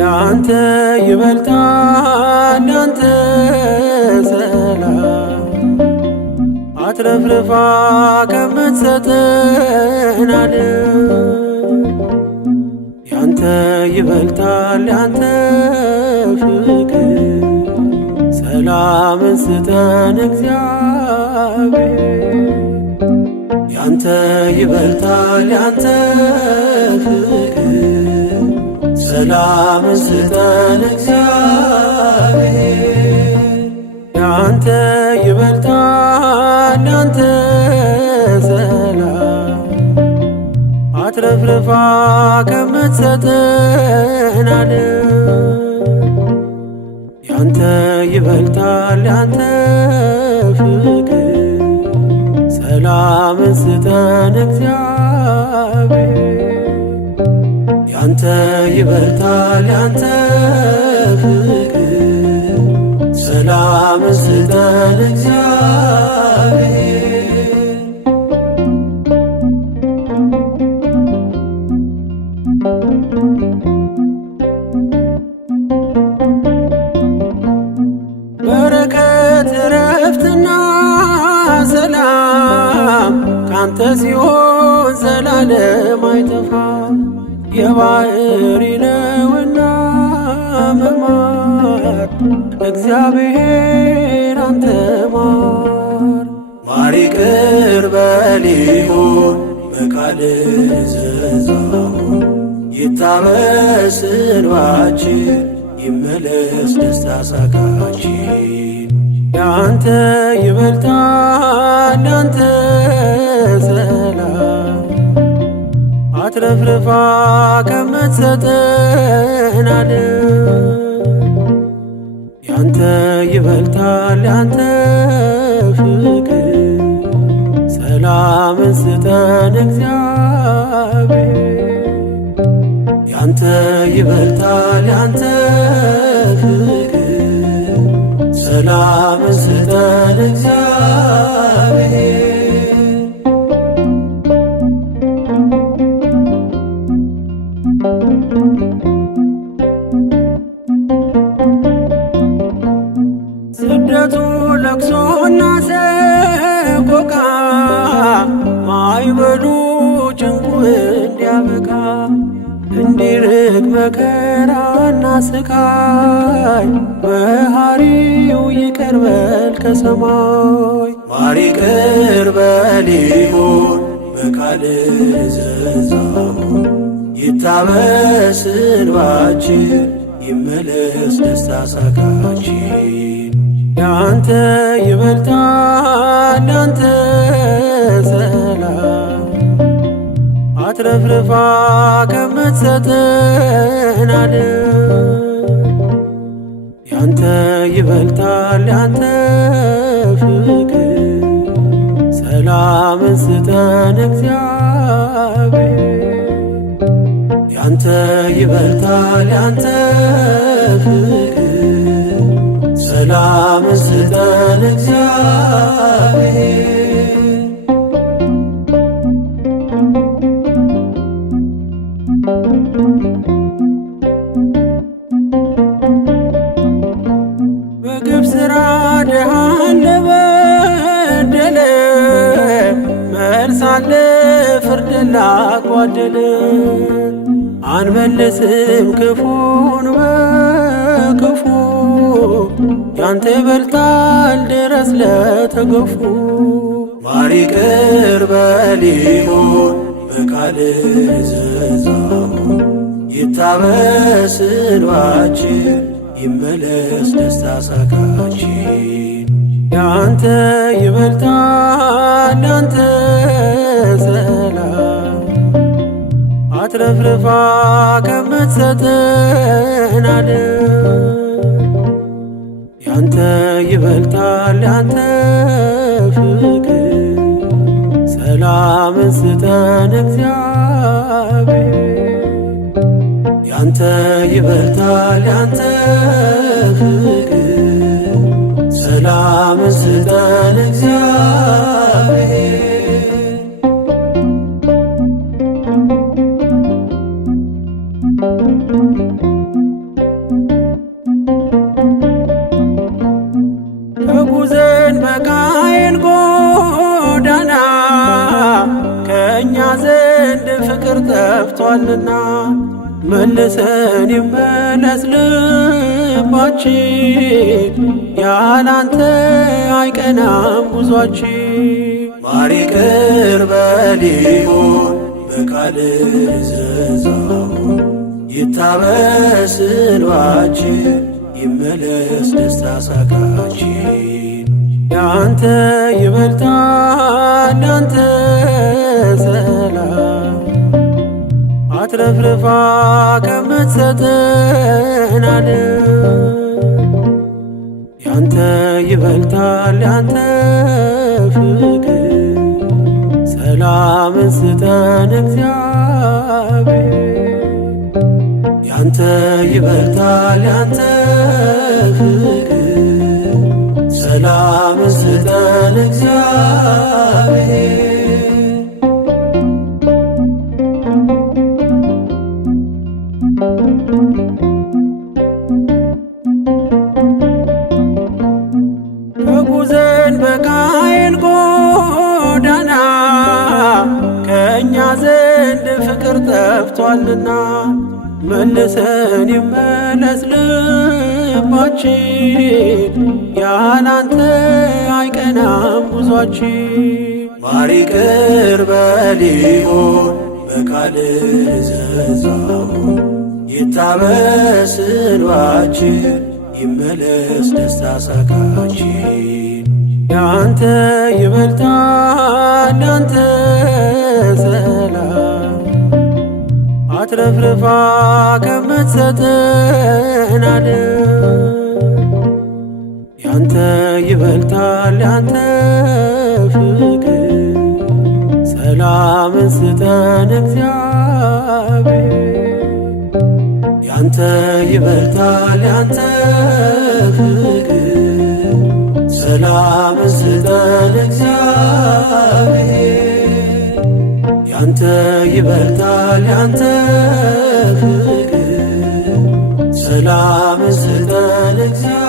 ያንተ ይበልጣል ያንተ ሰላም አትረፍርፋ ከምትሰጠን ዓለም ያንተ ይበልጣል ያንተ ፍቅር ሰላምን ስጠን እግዚአብሔር ያንተ ይበልጣል ያንተ ፍቅር ሰላምን ስጠን እግዚአብሔር ያንተ ይበልጣል ያንተ ሰላም አትረፍርፋ ከምትሰጠን ዓለም ያንተ ይበልጣል ያንተ ፍቅር ሰላምን ስጠን እግዚአብሔር ያንተ ይበልጣል ያንተ ፍቅር ሰላምን ስጠን እግዚአብሔር በረከት ረፍትና ሰላም ካንተ ሲሆን ዘላለም አይጠፋም የባሕሪ ነውና መማር እግዚአብሔር አንተ ማር ማር ይቅር በል ይሁን በቃልህ ዘዛሙ ይታበስ እንባችን ይመለስ ደስታ ሳቃችን ያንተ ይበልጣል ያንተ ሰላም አትረፍርፋ ከምትሰጠን ዓለም ያንተ ይበልጣል ያንተ ፍቅር ሰላምን ስጠን እግዚአብሔር ያንተ ይበልጣል ያንተ ፍቅር ሰላምን ስጠን እግዚአብሔር ስደቱ ለቅሶና ሰቆቃ ማይበሉ ጭንቁ እንዲያበቃ እንዲርቅ መከራና ስቃይ መሐሪው ይቅር በል ከሰማይ ማር ይቅር በል ይሁን በቃልህ ዘዛሙ ይታበስ እንባችን ይመለስ ደስታ ሳቃችን ያንተ ይበልጣል ያንተ ሰላም አትረፍርፋ ከምትሰጠን ዓለም ያንተ ይበልጣል ያንተ ፍቅር ሰላምን ስጠን እግዚአብሔር ያንተ ይበልጣል ያንተ ፍቅር ሰላምን ስጠን እግዚአብሔር በግፍ ሥራ ድሃን ለበደለ መልስ አለ ፍርድ ላጓደለ አንመልስም ክፉን በክፉ ያንተ ይበልጣል ድረስ ለተገፉ ማር ይቅር በል ይሁን በቃልህ ዘዛሙ ይታበስ እንባችን ይመለስ ደስታ ሳቃችን ያንተ ይበልጣል ያንተ ሰላም አትረፍርፋ ከምትሰጠን ዓለም ያንተ ይበልጣል ያንተ ፍቅር ሰላምን ስጠን እግዚአብሔር ያንተ ይበልጣል ያንተ ፍቅር ሰላምን ስጠን እግዚአብሔር ተጉዘን በቃየል ጎዳና ከእኛ ዘንድ ፍቅር ጠፍቷልና መልሰን ይመለስ ልባችን ያላንተ አይቀናም ጉዟችን ማር ይቅር በል ይሁን በቃልህ እዘዛው ይታበስ እንባችን ይመለስ ደስታ ሳቃችን ያንተ ይበልጣል ያንተ ሰላም አትረፍርፋ ከምትሰጠን ዓለም ያንተ ይበልጣል ያንተ ፍቅር ሰላምን ስጠን እግዚአብሔር ያንተ ይበልጣል ያንተ ፍቅር ሰላምን ስጠን እግዚአብሔር ተጉዘን በቃየል ጎዳና ከእኛ ዘንድ ፍቅር ጠፍቷልና መልሰን ይመለስ ልባችን ያላንተ አይቀናም ጉዟችን ማር ይቅር በል ይሁን በቃልህ እዘዛው ይታበስ እንባችን ይመለስ ደስታ ሳቃችን ያንተ ይበልጣል ያንተ ሰላም አትረፍርፋ ከምትሰጠን ዓለም ያንተ ይበልጣል ያንተ ፍቅር ሰላምን ስጠን እግዚአብሔር ያንተ ይበልጣል ያንተ ፍቅር ሰላምን ስጠን እግዚአብሔር ያንተ ይበልጣል ያንተ ፍቅር ሰላምን ስጠን እግዚአብሔር